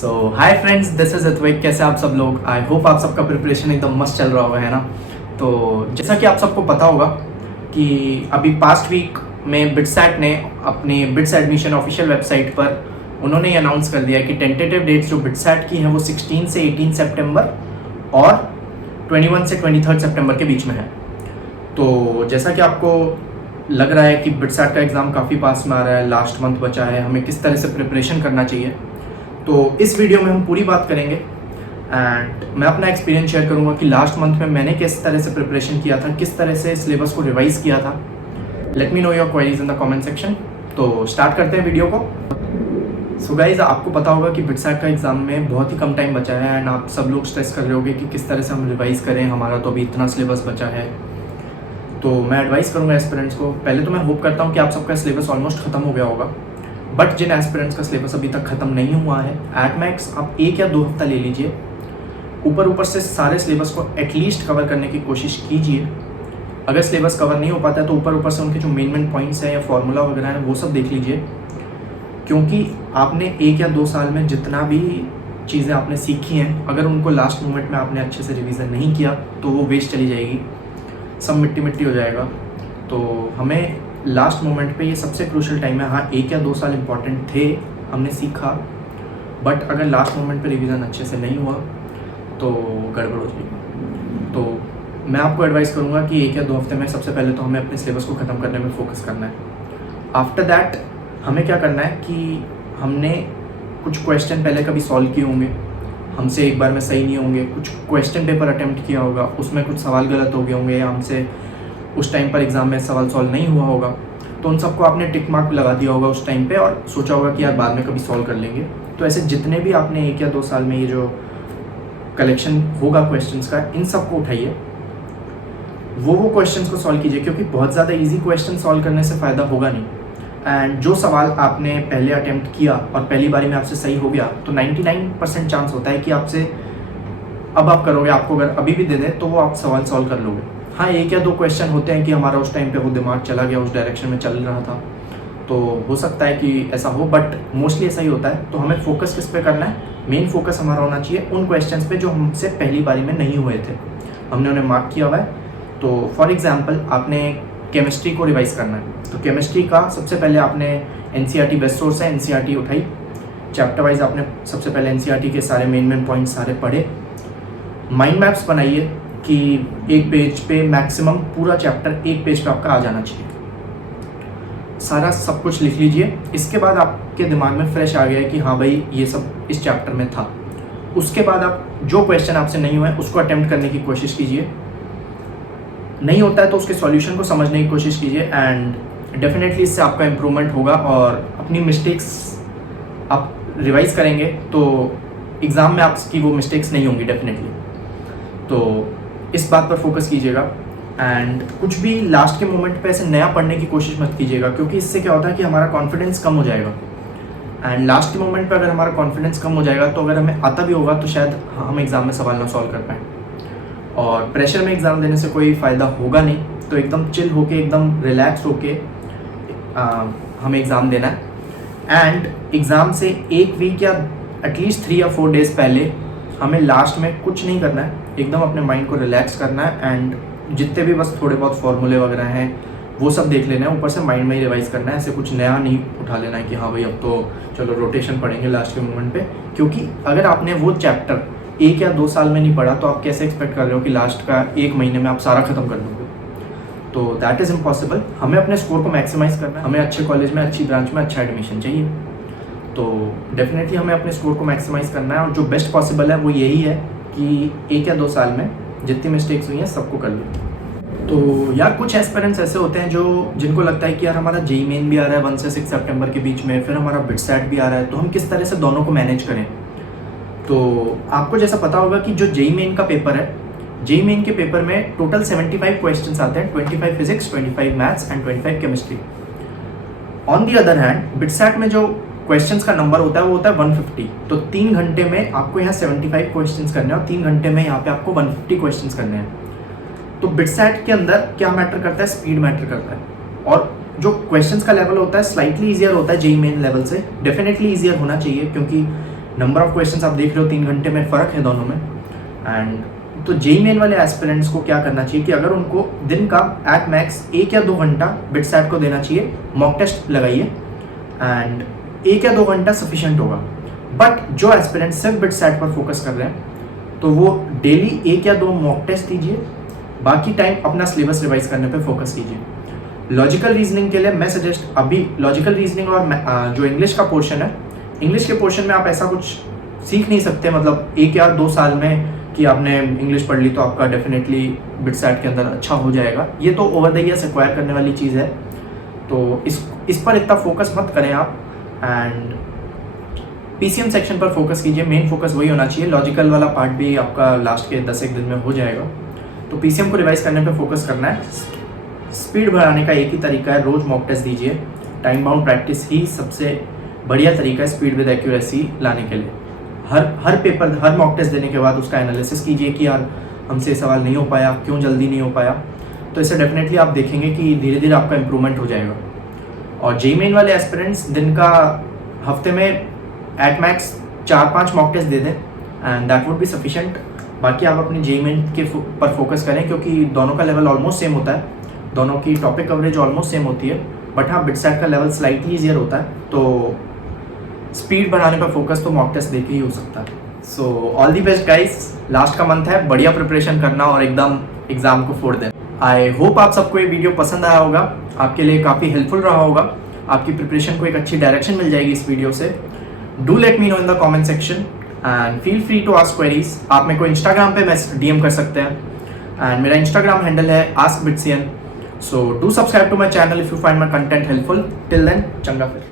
So hi friends, this is Advait. कैसे आप सब लोग? आई होप आप सबका प्रिपरेशन एकदम मस्त चल रहा होगा, है ना। तो जैसा कि आप सबको पता होगा कि अभी पास्ट वीक में बिट्सैट ने अपनी बिट्स एडमिशन ऑफिशियल वेबसाइट पर उन्होंने ये अनाउंस कर दिया कि टेंटेटिव डेट्स जो बिट्सैट की हैं वो 16 से 18 सितंबर और 21 से 23 सितंबर के बीच में है। तो जैसा कि आपको लग रहा है कि बिट्सैट का एग्ज़ाम काफ़ी पास में आ रहा है, लास्ट मंथ बचा है, हमें किस तरह से प्रिपरेशन करना चाहिए, तो इस वीडियो में हम पूरी बात करेंगे। एंड मैं अपना एक्सपीरियंस शेयर करूंगा कि लास्ट मंथ में मैंने किस तरह से प्रिपरेशन किया था, किस तरह से सिलेबस को रिवाइज किया था। Late me know your queries in the comment section. तो स्टार्ट करते हैं वीडियो को। सो गाइज, आपको पता होगा कि बिट्सैट का एग्ज़ाम में बहुत ही कम टाइम बचा है एंड आप सब लोग स्ट्रेस कर रहे होगे कि किस तरह से हम रिवाइज़ करें, हमारा तो अभी इतना सिलेबस बचा है। तो मैं एडवाइस करूँगा एस्पिरेंट्स को। पहले तो मैं होप करता हूँ कि आप सबका सिलेबस ऑलमोस्ट ख़त्म हो गया होगा, बट जिन एस्पिरेंट्स का सिलेबस अभी तक ख़त्म नहीं हुआ है, एट मैक्स आप 1 या 2 हफ्ता ले लीजिए। ऊपर से सारे सिलेबस को एटलीस्ट कवर करने की कोशिश कीजिए। अगर सिलेबस कवर नहीं हो पाता है तो ऊपर से उनके जो मेन पॉइंट्स हैं या फार्मूला वगैरह हैं वो सब देख लीजिए, क्योंकि आपने 1 या 2 साल में जितना भी चीज़ें आपने सीखी हैं, अगर उनको लास्ट मोमेंट में आपने अच्छे से रिवीजन नहीं किया तो वो वेस्ट चली जाएगी, सब मिट्टी मिट्टी हो जाएगा। तो हमें लास्ट मोमेंट पे ये सबसे क्रूशियल टाइम है। हाँ, 1 या 2 साल इम्पॉर्टेंट थे, हमने सीखा, बट अगर लास्ट मोमेंट पे रिवीजन अच्छे से नहीं हुआ तो गड़बड़ हो जाएगी। तो मैं आपको एडवाइस करूँगा कि 1 या 2 हफ्ते में सबसे पहले तो हमें अपने सिलेबस को ख़त्म करने में फोकस करना है। आफ्टर दैट हमें क्या करना है कि हमने कुछ क्वेश्चन पहले कभी सॉल्व किए होंगे, हमसे एक बार में सही नहीं होंगे, कुछ क्वेश्चन पेपर अटैम्प्ट किया होगा, उसमें कुछ सवाल गलत हो गए होंगे या हमसे उस टाइम पर एग्ज़ाम में सवाल सॉल्व नहीं हुआ होगा, तो उन सबको आपने टिक मार्क लगा दिया होगा उस टाइम पे और सोचा होगा कि यार बाद में कभी सॉल्व कर लेंगे। तो ऐसे जितने भी आपने 1 या 2 साल में ये जो कलेक्शन होगा क्वेश्चंस का, इन सबको उठाइए, वो क्वेश्चंस को सॉल्व कीजिए, क्योंकि बहुत ज़्यादा ईजी क्वेश्चन सॉल्व करने से फ़ायदा होगा नहीं। एंड जो सवाल आपने पहले अटैम्प्ट किया और पहली बारी में आपसे सही हो गया तो 99% चांस होता है कि आपसे अब आप करोगे, आपको अगर अभी भी दे दें तो वो आप सवाल सॉल्व कर लोगे। हाँ, 1 या 2 क्वेश्चन होते हैं कि हमारा उस टाइम पे वो दिमाग चला गया, उस डायरेक्शन में चल रहा था, तो हो सकता है कि ऐसा हो, बट मोस्टली ऐसा ही होता है। तो हमें फोकस किस पे करना है? मेन फोकस हमारा होना चाहिए उन क्वेश्चन्स पे जो हमसे पहली बारी में नहीं हुए थे, हमने उन्हें मार्क किया हुआ है। तो फॉर एग्जाम्पल आपने केमिस्ट्री को रिवाइज करना है, तो केमिस्ट्री का सबसे पहले आपने NCERT बेस्ट सोर्स है, NCERT उठाई, चैप्टर वाइज आपने सबसे पहले NCERT के सारे मेन पॉइंट सारे पढ़े, माइंड मैप्स बनाइए कि एक पेज पे मैक्सिमम पूरा चैप्टर एक पेज पे आपका आ जाना चाहिए, सारा सब कुछ लिख लीजिए। इसके बाद आपके दिमाग में फ्रेश आ गया कि हाँ भाई ये सब इस चैप्टर में था। उसके बाद आप जो क्वेश्चन आपसे नहीं हुए उसको अटेम्प्ट करने की कोशिश कीजिए, नहीं होता है तो उसके सॉल्यूशन को समझने की कोशिश कीजिए एंड डेफिनेटली इससे आपका इम्प्रूवमेंट होगा और अपनी मिस्टेक्स आप रिवाइज करेंगे तो एग्ज़ाम में आपकी वो मिस्टेक्स नहीं होंगी डेफिनेटली। तो इस बात पर फोकस कीजिएगा एंड कुछ भी लास्ट के मोमेंट पे ऐसे नया पढ़ने की कोशिश मत कीजिएगा, क्योंकि इससे क्या होता है कि हमारा कॉन्फिडेंस कम हो जाएगा एंड लास्ट के मोमेंट पे अगर हमारा कॉन्फिडेंस कम हो जाएगा तो अगर हमें आता भी होगा तो शायद हम एग्ज़ाम में सवाल ना सॉल्व कर पाएँ और प्रेशर में एग्ज़ाम देने से कोई फ़ायदा होगा नहीं। तो एकदम चिल होके, एकदम रिलैक्स होके हमें एग्ज़ाम देना है एंड एग्ज़ाम से 1 वीक या एटलीस्ट 3 या 4 डेज़ पहले हमें लास्ट में कुछ नहीं करना है, एकदम अपने माइंड को रिलैक्स करना है एंड जितने भी बस थोड़े बहुत फार्मूले वगैरह हैं वो सब देख लेना है, ऊपर से माइंड में ही रिवाइज करना है। ऐसे कुछ नया नहीं उठा लेना है कि हाँ भाई अब तो चलो रोटेशन पढ़ेंगे लास्ट के मोमेंट पे, क्योंकि अगर आपने वो चैप्टर 1 या 2 साल में नहीं पढ़ा तो आप कैसे एक्सपेक्ट कर रहे हो कि लास्ट का 1 महीने में आप सारा खत्म कर दोगे? तो दैट इज़ इम्पॉसिबल। हमें अपने स्कोर को मैक्सिमाइज करना है, हमें अच्छे कॉलेज में, अच्छी ब्रांच में अच्छा एडमिशन चाहिए, तो डेफिनेटली हमें अपने स्कोर को मैक्सिमाइज करना है और जो बेस्ट पॉसिबल है वो यही है कि 1 या 2 साल में जितनी मिस्टेक्स हुई हैं सबको कर लो। तो यार कुछ एस्पिरेंट्स ऐसे होते हैं जिनको लगता है कि यार हमारा JEE मेन भी आ रहा है 1 से 6 सितंबर के बीच में, फिर हमारा बिट्सैट भी आ रहा है, तो हम किस तरह से दोनों को मैनेज करें। तो आपको जैसा पता होगा कि जो JEE मेन का पेपर है, JEE मेन के पेपर में टोटल 75 क्वेश्चंस आते हैं, 25 physics, 25 maths and 25 chemistry. On the other hand BITSAT में जो क्वेश्चंस का नंबर होता है वो होता है 150। तो 3 घंटे में आपको यहाँ 75 क्वेश्चंस करने हैं और 3 घंटे में यहाँ पे आपको 150 क्वेश्चंस करने हैं। तो बिट्सैट के अंदर क्या मैटर करता है? स्पीड मैटर करता है, और जो क्वेश्चंस का लेवल होता है स्लाइटली ईजियर होता है JEE मेन लेवल से, डेफिनेटली ईजियर होना चाहिए, क्योंकि नंबर ऑफ क्वेश्चंस आप देख रहे हो 3 घंटे में फ़र्क है दोनों में। एंड तो जेई मेन वाले एस्पिरेंट्स को क्या करना चाहिए कि अगर उनको दिन का एट मैक्स 1 या 2 घंटा बिटसैट को देना चाहिए, मॉक टेस्ट लगाइए एंड 1 या 2 घंटा सफिशिएंट होगा। बट जो एस्पिरेंट्स सिर्फ बिटसैट पर फोकस कर रहे हैं तो वो डेली 1 या 2 मॉक टेस्ट दीजिए, बाकी टाइम अपना सिलेबस रिवाइज करने पे फोकस कीजिए। लॉजिकल रीजनिंग के लिए मैं सजेस्ट अभी लॉजिकल रीजनिंग और जो इंग्लिश का पोर्शन है, इंग्लिश के पोर्शन में आप ऐसा कुछ सीख नहीं सकते मतलब 1 या 2 साल में कि आपने इंग्लिश पढ़ ली तो आपका डेफिनेटली बिटसैट के अंदर अच्छा हो जाएगा। ये तो ओवर द ईयर्स एक्वायर करने वाली चीज़ है, तो इस पर इतना फोकस मत करें आप। एंड पीसीएम सेक्शन पर फोकस कीजिए, मेन फोकस वही होना चाहिए। लॉजिकल वाला पार्ट भी आपका लास्ट के 10-1 दिन में हो जाएगा। तो पीसीएम को रिवाइज करने पे फोकस करना है। स्पीड बढ़ाने का एक ही तरीका है, रोज मॉक टेस्ट दीजिए। टाइम बाउंड प्रैक्टिस ही सबसे बढ़िया तरीका है स्पीड विद एक्यूरेसी लाने के लिए। हर पेपर, हर मॉक टेस्ट देने के बाद उसका एनालिसिस कीजिए कि यार हमसे सवाल नहीं हो पाया, क्यों जल्दी नहीं हो पाया। तो इससे डेफिनेटली आप देखेंगे कि धीरे धीरे आपका इम्प्रूवमेंट हो जाएगा। और जेई मेन वाले एस्पिरेंट्स दिन का हफ्ते में एट मैक्स 4-5 मॉक टेस्ट दे दें and that would be sufficient. बाकी आप अपनी जेई मेन के पर फोकस करें क्योंकि दोनों का लेवल ऑलमोस्ट सेम होता है, दोनों की टॉपिक कवरेज ऑलमोस्ट सेम होती है। बट हाँ, बिटसैट का लेवल स्लाइटली ईजियर होता है, तो स्पीड बढ़ाने पर फोकस तो मॉक टेस्ट देके ही हो सकता है। So all the best guys, last का मंथ है, बढ़िया प्रिपरेशन करना और एकदम एग्जाम को फोड़ देना। आई होप आप सबको ये वीडियो पसंद आया होगा, आपके लिए काफ़ी हेल्पफुल रहा होगा, आपकी प्रिपरेशन को एक अच्छी डायरेक्शन मिल जाएगी इस वीडियो से। Do let me know in the comment section and feel free to ask queries. आप मेरे को इंस्टाग्राम पे DM कर सकते हैं एंड मेरा इंस्टाग्राम हैंडल है askbitcn। So do subscribe to my channel if you find my content helpful. Till then, चंगा फिर।